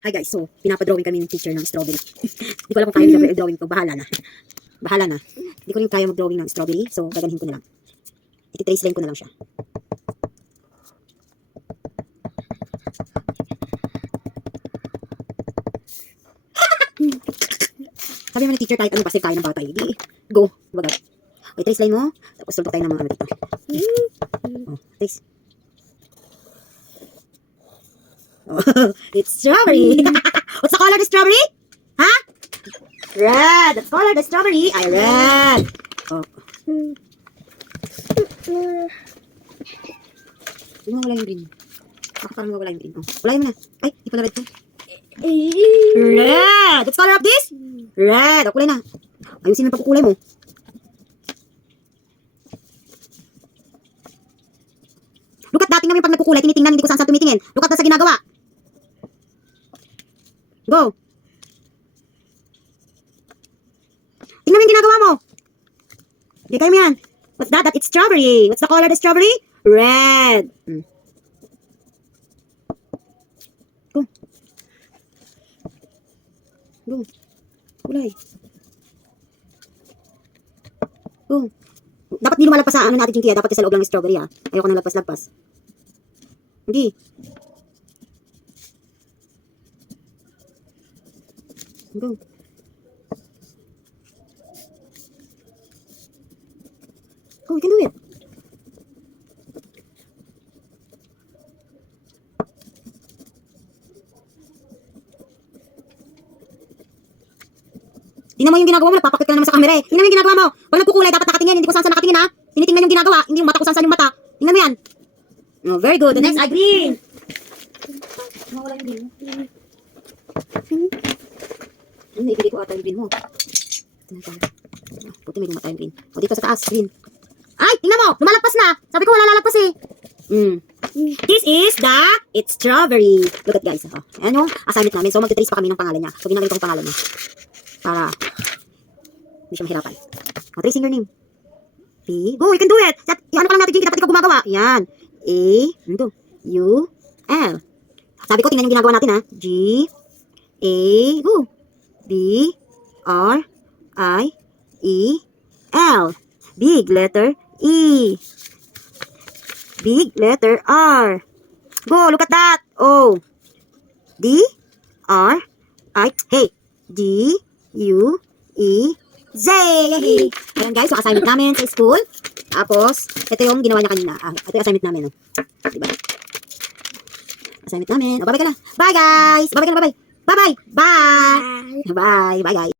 Hi guys, so pinapadrawing kami ng teacher ng strawberry. Hindi ko alam kung kaya nila i-drawing ko. Bahala na. Bahala na. Hindi ko rin kaya mag-drawing ng strawberry. So gaganhin ko na lang. Iti-trace line ko na lang siya. Sabi mo ng teacher kahit anong pasir kaya ng bata. Di, go. Bagay. Okay, trace line mo. Tapos sultok tayo ng mga ano dito. Oh, trace. Oh, it's strawberry. What's the color of the strawberry? Huh? Red. The color of the strawberry ay red. Oh. Hindi mo wala yung green. Ako parang wala yung green. Oh. Wala yung na. Ay, di pala red ko. Red. What's the color of this? Red. O, kulay na. Ayusin ang pagkukulay mo. Look at that. Tingnan mo yung pag nagkukulay. Tinitingnan, hindi ko saan tumitingin. Look at that sa ginagawa. Go. Tingnan mo yung ginagawa mo. Hindi kayo mo yan. What's that? It's strawberry. What's the color of the strawberry? Red. Go. Go. Kulay. Go. Dapat di lumalagpas sa ano natin yung kaya. Dapat sa loob lang ng strawberry ha. Ayoko nang lagpas-lagpas. Hindi. Go. Go, you can do it. Tingnan mo yung ginagawa mo, nagpapakit ka na naman sa camera eh. Tingnan mo yung ginagawa mo. Pag nagkukulay, dapat nakatingin. Hindi ko saan nakatingin ha. Tinitingnan yung ginagawa. Hindi yung mata kung saan yung mata. Tingnan mo yan. Oh, very good. The next ay green. Mawala yung green. Ano, ibigay ko ata yung green mo. Puti may lumata yung green. O dito sa taas, green. Ay, tingnan mo. Lumalagpas na. Sabi ko wala lalagpas eh. This is it's strawberry. Look at guys. Oh. Ayan yung assignment namin. So magtitrace pa kami ng pangalan niya. So ginagawa ko yung pangalan niya. Para hindi siya mahirapan. O, tracing your name. P. Go, you can do it. Ano ka lang natin, Jinky. Dapat ikaw gumagawa. Yan. A. Ano U. L. Sabi ko, tingnan yung ginagawa natin ha. G. A. Go. B. R. I. E. L. Big letter E. Big letter R. Go, look at that. O. D. R. I. Hey. D. U. E. Z! Yay! Ayan guys, yung assignment namin sa school. Tapos, ito yung ginawa niya kanina. Ito yung assignment namin. Diba? Assignment namin. O, bye-bye ka na. Bye guys! Bye-bye ka na, bye-bye! Bye-bye! Bye! Bye! Bye guys!